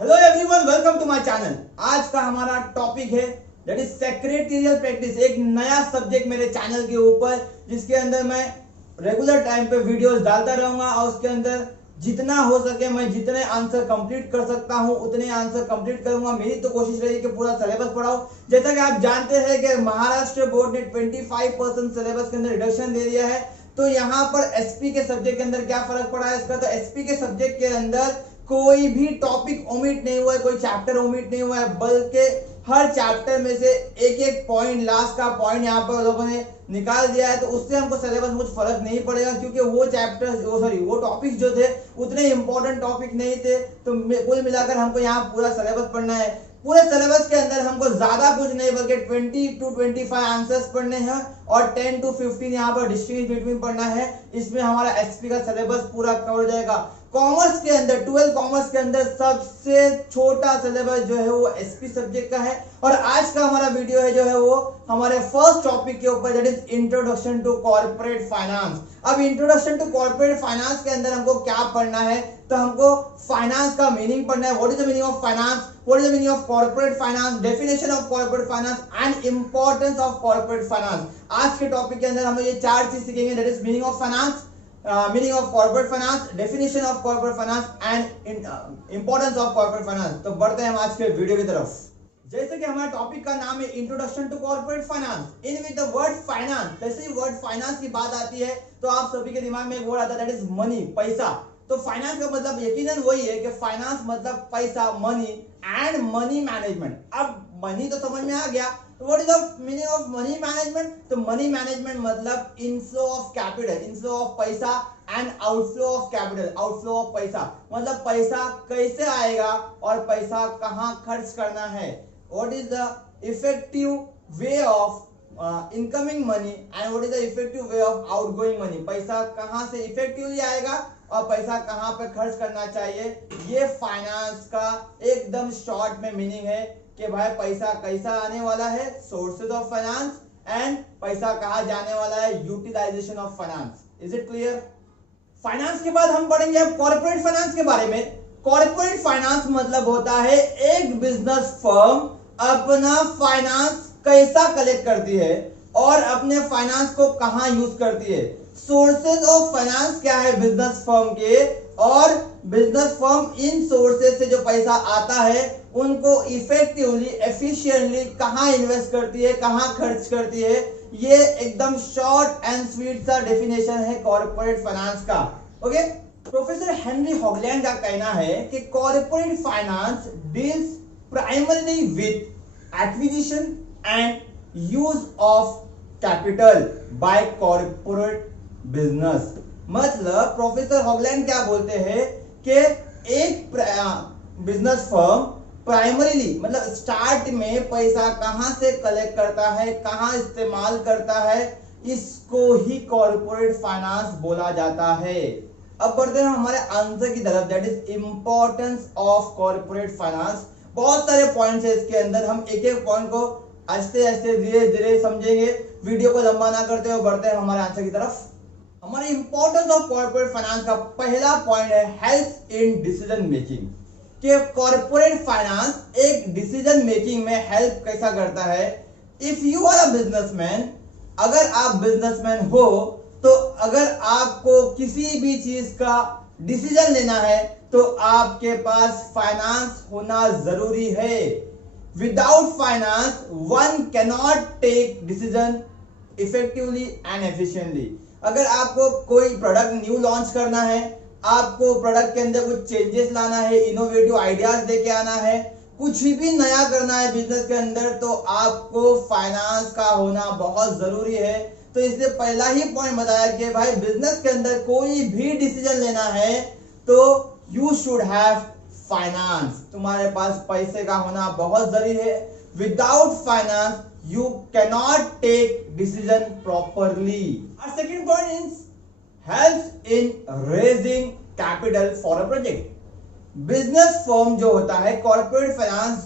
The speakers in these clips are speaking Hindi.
Hello everyone, welcome to my channel. आज का हमारा टॉपिक है दैट इज सेक्रेटरियल प्रैक्टिस। एक नया सब्जेक्ट मेरे चैनल के ऊपर, जिसके अंदर मैं रेगुलर टाइम पे वीडियोस डालता रहूंगा और उसके अंदर जितना हो सके मैं जितने आंसर कंप्लीट कर सकता हूं उतने आंसर कंप्लीट करूंगा। मेरी तो कोशिश रही कि पूरा सिलेबस पढ़ाओ। जैसा कि आप जानते हैं कि महाराष्ट्र बोर्ड ने 25% सिलेबस के अंदर रिडक्शन दे दिया है। तो यहाँ पर एसपी के सब्जेक्ट के अंदर क्या फर्क पड़ा है इसका, तो एसपी के सब्जेक्ट के अंदर कोई भी टॉपिक ओमिट नहीं हुआ है, कोई चैप्टर ओमिट नहीं हुआ है, बल्कि हर चैप्टर में से एक एक पॉइंट, लास्ट का पॉइंट यहाँ पर लोगों ने निकाल दिया है। तो उससे हमको सिलेबस में कुछ फर्क नहीं पड़ेगा, क्योंकि वो चैप्टर वो टॉपिक जो थे उतने इंपॉर्टेंट टॉपिक नहीं थे। तो कुल मिलाकर हमको यहाँ पूरा सिलेबस पढ़ना है। पूरे सिलेबस के अंदर हमको ज्यादा कुछ नहीं बल्कि 20 to 25 आंसर्स पढ़ने हैं और 10 to 15 यहाँ पर डिस्टिंग्विश बिटवीन पढ़ना है। इसमें हमारा एसपी का सिलेबस पूरा कवर हो जाएगा। कॉमर्स के अंदर 12 कॉमर्स के अंदर सबसे छोटा सिलेबस जो है वो एसपी सब्जेक्ट का है। और आज का हमारा वीडियो है जो है वो हमारे फर्स्ट टॉपिक के ऊपर, that is introduction to corporate finance. अब इंट्रोडक्शन टू कॉर्पोरेट फाइनेंस के अंदर हमको क्या पढ़ना है, तो हमको फाइनेंस का मीनिंग पढ़ना है। What is the meaning of finance, what is the meaning of corporate finance, definition of corporate finance and importance of corporate finance. आज के टॉपिक के अंदर हम ये चार चीज सीखेंगे, that is meaning of finance, meaning of corporate finance, definition of corporate finance and importance of corporate finance। तो बढ़ते हैं हम आज के वीडियो की तरफ। जैसे कि हमारे टॉपिक का नाम है introduction to corporate finance. In with the word finance, जैसे ही वर्ड फाइनेंस की बात आती है तो आप सभी के दिमाग में एक वर्ड आता है, दैट इज मनी, पैसा। तो फाइनेंस का मतलब यकीनन वही है कि फाइनेंस मतलब पैसा, मनी एंड मनी मैनेजमेंट। अब मनी तो समझ में आ गया, तो what is the meaning of money management, तो मनी मैनेजमेंट मतलब inflow of capital, inflow of पैसा and outflow of capital, outflow of पैसा मतलब पैसा कैसे आएगा और पैसा कहां खर्च करना है। What is the effective way of incoming money and what is the effective way of outgoing money, पैसा कहां से इफेक्टिवली आएगा और पैसा कहां पे खर्च करना चाहिए। ये फाइनेंस का एकदम शॉर्ट में मीनिंग है कि भाई पैसा कैसा आने वाला है, सोर्सेज ऑफ फाइनेंस, एंड पैसा कहां जाने वाला है, utilisation of finance. Is it clear? Finance के बाद हम पढ़ेंगे अब कॉर्पोरेट फाइनेंस के बारे में। कॉर्पोरेट फाइनेंस मतलब होता है एक बिजनेस फर्म अपना फाइनेंस कैसा कलेक्ट करती है और अपने फाइनेंस को कहां यूज करती है। सोर्सेज ऑफ फाइनेंस क्या है बिजनेस फर्म के, और बिजनेस फर्म इन सोर्सेज से जो पैसा आता है उनको इफेक्टिवली, एफिशिएंटली कहां इन्वेस्ट करती है, कहां खर्च करती है। ये एकदम शॉर्ट एंड स्वीट सा डेफिनेशन है कॉर्पोरेट फाइनेंस का। ओके, प्रोफेसर हेनरी हॉगलैंड का कहना है कि corporate finance deals primarily with acquisition and use of capital by corporate business. मतलब प्रोफेसर हॉगलैंड क्या बोलते हैं कि एक बिजनेस फर्म प्राइमरीली मतलब स्टार्ट में पैसा कहां से कलेक्ट करता है, कहां इस्तेमाल करता है, इसको ही कॉर्पोरेट फाइनेंस बोला जाता है। अब बढ़ते हैं हमारे आंसर की तरफ, that is importance of corporate finance. बहुत सारे पॉइंट्स है इसके अंदर, हम एक एक पॉइंट को आस्ते आस्ते धीरे धीरे समझेंगे, वीडियो को लंबा ना करते हुए बढ़ते हैं हमारे आंसर की तरफ। हमारे इंपॉर्टेंस ऑफ कॉर्पोरेट फाइनेंस का पहला पॉइंट है हेल्प इन डिसीजन मेकिंग। कि कॉर्पोरेट फाइनेंस एक डिसीजन मेकिंग में हेल्प कैसा करता है। If you are a businessman, अगर आप बिजनेसमैन हो तो अगर आपको किसी भी चीज का डिसीजन लेना है तो आपके पास फाइनेंस होना जरूरी है। Without finance one cannot take decision effectively and efficiently. अगर आपको कोई प्रोडक्ट न्यू लॉन्च करना है, आपको प्रोडक्ट के अंदर कुछ चेंजेस लाना है, इनोवेटिव आइडियाज लेके आना है, कुछ भी नया करना है बिजनेस के अंदर, तो आपको फाइनेंस का होना बहुत जरूरी है। तो इसलिए पहला ही पॉइंट बताया कि भाई बिजनेस के अंदर कोई भी डिसीजन लेना है तो यू शुड हैव फाइनेंस, तुम्हारे पास पैसे का होना बहुत जरूरी है। Without finance you cannot take decision properly. Our second point is helps in raising capital for a project. Business firm जो होता है कॉर्पोरेट फाइनेंस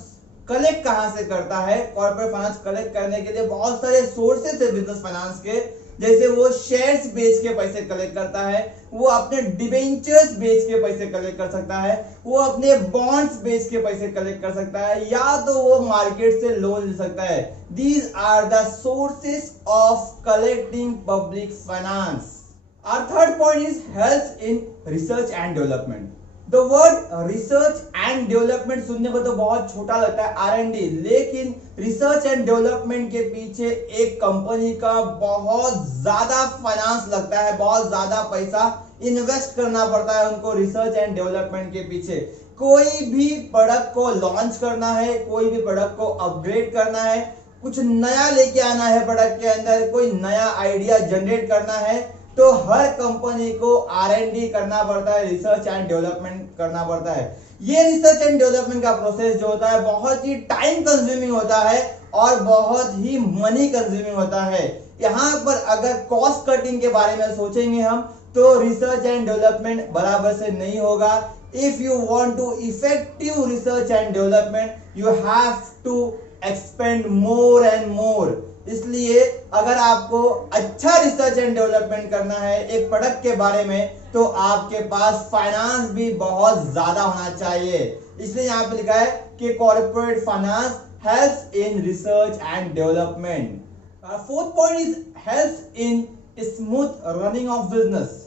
कलेक्ट कहां से करता है। कॉर्पोरेट फाइनेंस कलेक्ट करने के लिए बहुत सारे सोर्सेस है बिजनेस फाइनेंस के, जैसे वो शेयर्स बेच के पैसे कलेक्ट करता है, वो अपने डिबेंचर्स बेच के पैसे कलेक्ट कर सकता है, वो अपने बॉन्ड्स बेच के पैसे कलेक्ट कर सकता है, या तो वो मार्केट से लोन ले सकता है। These are the sources of collecting public finance. Our third point is helps in research and development. The word research and development सुनने को तो बहुत छोटा लगता है, R&D, लेकिन रिसर्च एंड डेवलपमेंट के पीछे एक कंपनी का बहुत ज्यादा फाइनेंस लगता है, बहुत ज्यादा पैसा इन्वेस्ट करना पड़ता है उनको रिसर्च एंड डेवलपमेंट के पीछे। कोई भी प्रोडक्ट को लॉन्च करना है, कोई भी प्रोडक्ट को अपग्रेड करना है, कुछ नया लेके आना है प्रोडक्ट के अंदर, कोई नया आइडिया जनरेट करना है, तो हर कंपनी को R&D करना पड़ता है, रिसर्च एंड डेवलपमेंट करना पड़ता है। ये रिसर्च एंड डेवलपमेंट का प्रोसेस जो होता है बहुत ही टाइम कंज्यूमिंग होता है और बहुत ही मनी कंज्यूमिंग होता है। यहाँ पर अगर कॉस्ट कटिंग के बारे में सोचेंगे हम, तो रिसर्च एंड डेवलपमेंट बराबर से नहीं होगा। If you want to effective research and development, you have to expend more and more. इसलिए अगर आपको अच्छा रिसर्च एंड डेवलपमेंट करना है एक प्रोडक्ट के बारे में, तो आपके पास फाइनेंस भी बहुत ज्यादा होना चाहिए। इसलिए यहाँ पे लिखा है कि corporate finance helps in research and development. Fourth point is helps in smooth running of business.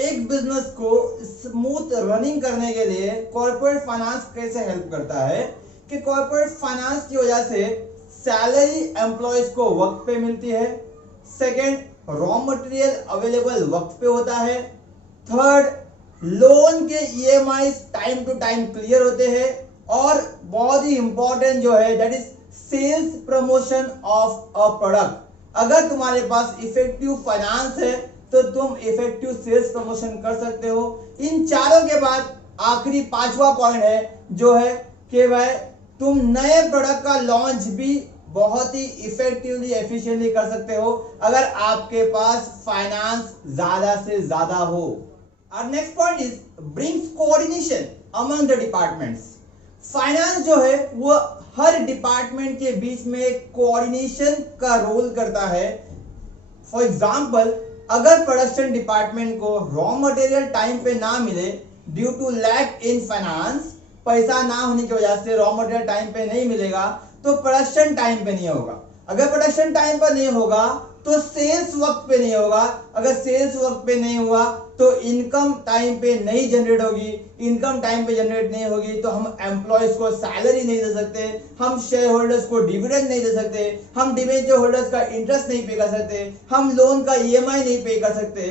एक बिजनेस को स्मूथ रनिंग करने के लिए कॉर्पोरेट फाइनेंस कैसे हेल्प करता है कि कॉर्पोरेट फाइनेंस की वजह से सैलरी एम्प्लॉयज को वक्त पे मिलती है। सेकंड, रॉ मटेरियल अवेलेबल वक्त पे होता है। थर्ड, लोन के EMI time to time clear होते हैं। और बहुत ही इंपॉर्टेंट जो है that is sales promotion of a product. अगर तुम्हारे पास इफेक्टिव फाइनेंस है तो तुम इफेक्टिव सेल्स प्रमोशन कर सकते हो। इन चारों के बाद आखिरी पांचवा पॉइंट है जो है कि भाई तुम नए प्रोडक्ट का लॉन्च भी बहुत ही इफेक्टिवली एफिशिएंटली कर सकते हो अगर आपके पास फाइनेंस ज्यादा से ज्यादा हो। और next point is brings coordination among the departments. Finance जो है वो हर डिपार्टमेंट के बीच में एक कोऑर्डिनेशन का रोल करता है। फॉर एग्जांपल, अगर प्रोडक्शन डिपार्टमेंट को रॉ मटेरियल टाइम पे ना मिले due to lack in finance, पैसा ना होने की वजह से रॉ मटेरियल टाइम पे नहीं मिलेगा, तो प्रोडक्शन टाइम पे नहीं होगा। अगर प्रोडक्शन टाइम पर नहीं होगा तो सेल्स वक्त पे नहीं होगा। अगर सेल्स वक्त पे नहीं हुआ तो इनकम टाइम पे नहीं जनरेट होगी। इनकम टाइम पे जनरेट नहीं होगी तो हम एम्प्लॉयज को सैलरी नहीं दे सकते, हम शेयर होल्डर्स को डिविडेंड नहीं दे सकते, हम डिबेंचर होल्डर्स का इंटरेस्ट नहीं पे कर सकते, हम लोन का EMI नहीं पे कर सकते।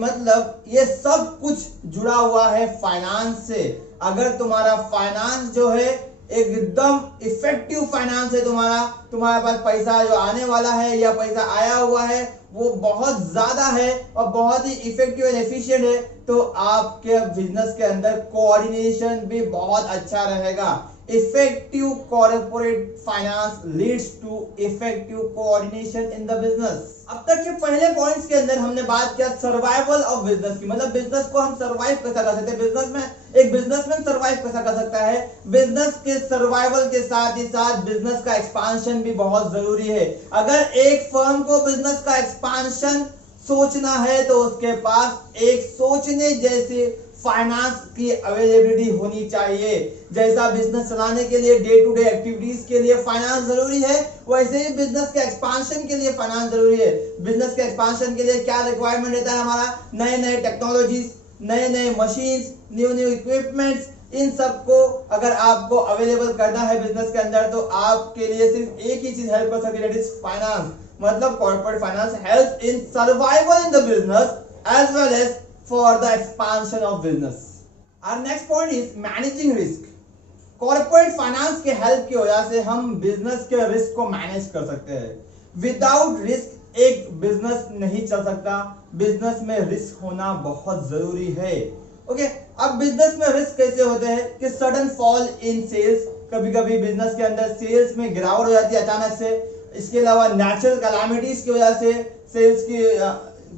मतलब ये सब कुछ जुड़ा हुआ है फाइनेंस से। अगर तुम्हारा फाइनेंस जो है एकदम इफेक्टिव फाइनेंस है, तुम्हारे पास पैसा जो आने वाला है या पैसा आया हुआ है वो बहुत ज्यादा है और बहुत ही इफेक्टिव एंड एफिशिएंट है, तो आपके बिजनेस के अंदर कोऑर्डिनेशन भी बहुत अच्छा रहेगा। Effective corporate finance leads to effective coordination in the business. अब तक के पहले पॉइंट्स के अंदर हमने बात किया सर्वाइवल ऑफ बिजनेस की, मतलब बिजनेस को हम सर्वाइव कैसा कर सकते हैं, बिजनेस में एक बिजनेसमैन सर्वाइव कैसा कर सकता है। बिजनेस के सर्वाइवल के साथ ही साथ बिजनेस का एक्सपांशन भी बहुत जरूरी है। अगर एक फर्म को बिजनेस का एक्सपांशन सोचना है तो उसके पास एक सोचने जैसे फाइनेंस की अवेलेबिलिटी होनी चाहिए। जैसा बिजनेस चलाने के लिए डे टू डे एक्टिविटीज के लिए फाइनेंस जरूरी है, वैसे ही बिजनेस के एक्सपांशन के लिए फाइनेंस जरूरी है। बिजनेस के एक्सपांशन के लिए क्या रिक्वायरमेंट रहता है हमारा, नए नए टेक्नोलॉजीज, नए नए मशीन्स, न्यू इक्विपमेंट्स, इन सबको अगर आपको अवेलेबल करना है बिजनेस के अंदर तो आपके लिए सिर्फ एक ही चीज हेल्प कर सकती है, दैट इज फाइनेंस। मतलब corporate finance helps in survival in the business as well as for the expansion of business. Our next point is managing risk. Corporate finance के हेल्प की वजह से हम बिजनेस के रिस्क को मैनेज कर सकते हैं। विदाउट रिस्क एक बिजनेस नहीं चल सकता। बिजनेस में रिस्क होना बहुत जरूरी है। ओके, अब बिजनेस में रिस्क कैसे होते हैं कि सडन फॉल इन सेल्स, कभी कभी बिजनेस के अंदर सेल्स में गिरावट हो जाती है अचानक से। इसके अलावा नेचुरल कैलामिटीज की वजह से सेल्स की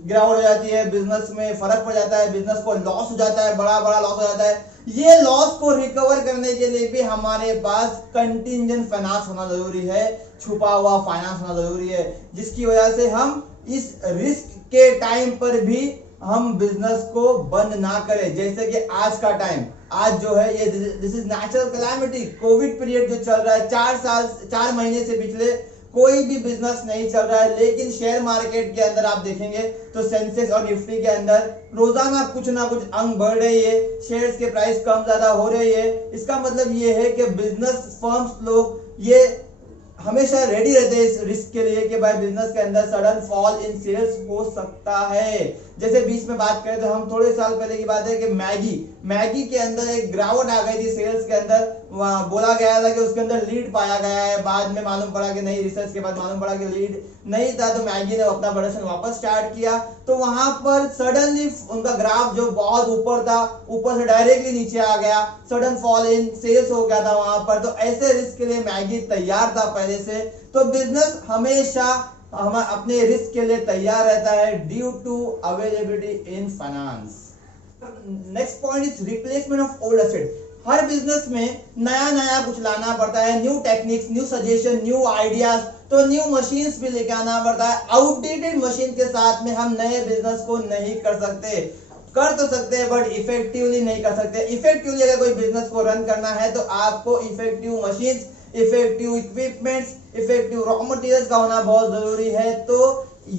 गिरावट हो जाती है, बिजनेस में फर्क पड़ जाता है, बिजनेस को लॉस हो जाता है, बड़ा बड़ा लॉस हो जाता है। ये लॉस को रिकवर करने के लिए भी हमारे पास कंटिंजेंट फाइनेंस होना जरूरी है, छुपा हुआ फाइनेंस होना जरूरी है, जिसकी वजह से हम इस रिस्क के टाइम पर भी हम बिजनेस को बंद ना करें। जैसे कि आज का टाइम, आज जो है ये this is natural calamity, Covid period जो चल रहा है, 4 महीने से पिछले कोई भी बिजनेस नहीं चल रहा है। लेकिन शेयर मार्केट के अंदर आप देखेंगे तो सेंसेक्स और निफ्टी के अंदर रोजाना कुछ ना कुछ अंक बढ़ रही है, शेयर्स के प्राइस कम ज्यादा हो रही है। इसका मतलब ये है कि बिजनेस फर्म्स लोग ये हमेशा रेडी रहते हैं इस रिस्क के लिए कि भाई बिजनेस के अंदर सडन फॉल इन सेल्स हो सकता है। जैसे बीच में बात करें तो हम थोड़े साल पहले की बात है कि मैगी के अंदर एक गिरावट आ गई थी सेल्स के अंदर। बोला गया था कि उसके अंदर लीड पाया गया है, बाद में मालूम पड़ा कि नहीं, रिसर्च के बाद मालूम पड़ा कि लीड नहीं था। तो मैगी ने अपना प्रोडक्शन वापस स्टार्ट किया, तो वहां पर सडनली उनका ग्राफ जो बहुत ऊपर था, ऊपर से डायरेक्टली नीचे आ गया, सडन फॉल इन सेल्स हो गया था वहां पर। तो ऐसे रिस्क के लिए मैगी तैयार था पहले से। तो बिजनेस हमेशा हम अपने रिस्क के लिए तैयार रहता है due to availability in finance. Next point is replacement of old asset. हर बिजनेस में नया नया कुछ लाना पड़ता है, new techniques, new suggestion, new ideas. तो न्यू मशीन्स भी लेके आना पड़ता है। आउटडेटेड मशीन के साथ में हम नए बिजनेस को नहीं कर सकते। कर तो सकते हैं बट इफेक्टिवली नहीं कर सकते। इफेक्टिवली अगर कोई बिजनेस को रन करना है तो आपको effective machines, effective equipments, effective raw materials का होना बहुत जरूरी है। तो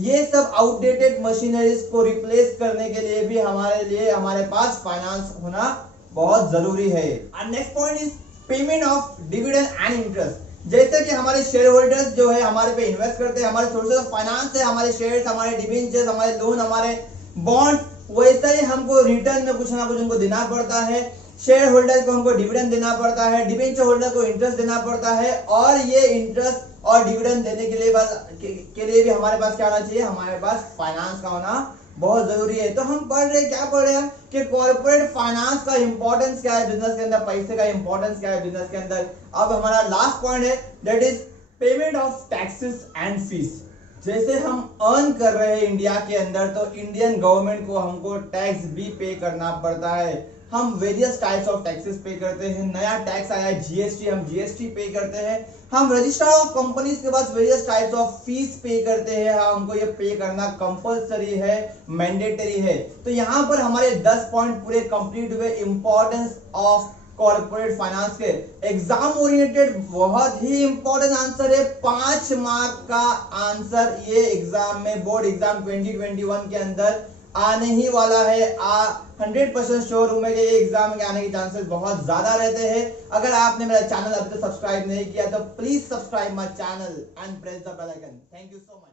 ये सब आउटडेटेड मशीनरीज को रिप्लेस करने के लिए भी हमारे पास फाइनेंस होना बहुत जरूरी है। Next point is payment of dividend and interest. जैसे कि हमारे शेयर होल्डर्स जो है हमारे पे इन्वेस्ट करते हैं, हमारे सोर्सेज ऑफ फाइनेंस है हमारे शेयर्स, हमारे डिबेंचर्स, हमारे लोन, हमारे बॉन्ड, वैसा ही हमको रिटर्न में कुछ ना कुछ उनको देना पड़ता है। शेयर होल्डर को हमको डिविडेंड देना पड़ता है, डिबेंचर होल्डर को इंटरेस्ट देना पड़ता है। और ये इंटरेस्ट और डिविडेंड देने के लिए भी हमारे पास क्या होना चाहिए, हमारे पास फाइनेंस का होना बहुत जरूरी है। तो हम क्या पढ़ रहे हैं कि कॉर्पोरेट फाइनेंस का इंपॉर्टेंस क्या है बिजनेस के अंदर, पैसे का इंपॉर्टेंस क्या है बिजनेस के अंदर। अब हमारा लास्ट पॉइंट है that is payment of taxes and fees. जैसे हम अर्न कर रहे हैं इंडिया के अंदर, तो इंडियन गवर्नमेंट को हमको टैक्स भी पे करना पड़ता है। हम वेरियस टाइप्स ऑफ टैक्सेस पे करते हैं। नया टैक्स आया है जीएसटी, हम जीएसटी पे करते हैं। हम रजिस्ट्रार ऑफ कंपनीज के पास वेरियस टाइप्स ऑफ फीस पे करते हैं। हमको ये पे करना कंपलसरी है, मैंडेटरी है। तो यहाँ पर हमारे 10 पॉइंट पूरे कंप्लीट हुए इंपॉर्टेंस ऑफ कॉर्पोरेट फाइनेंस के। एग्जाम ओरिएंटेड बहुत ही इंपॉर्टेंट आंसर है, 5 मार्क का आंसर ये एग्जाम में, बोर्ड एग्जाम 2021 के अंदर आने ही वाला है। 100% श्योर हूं मैं कि ये एग्जाम के आने के चांसेस बहुत ज्यादा रहते हैं। अगर आपने मेरा चैनल अभी तक सब्सक्राइब नहीं किया तो please subscribe my channel and press the bell icon. Thank you so much.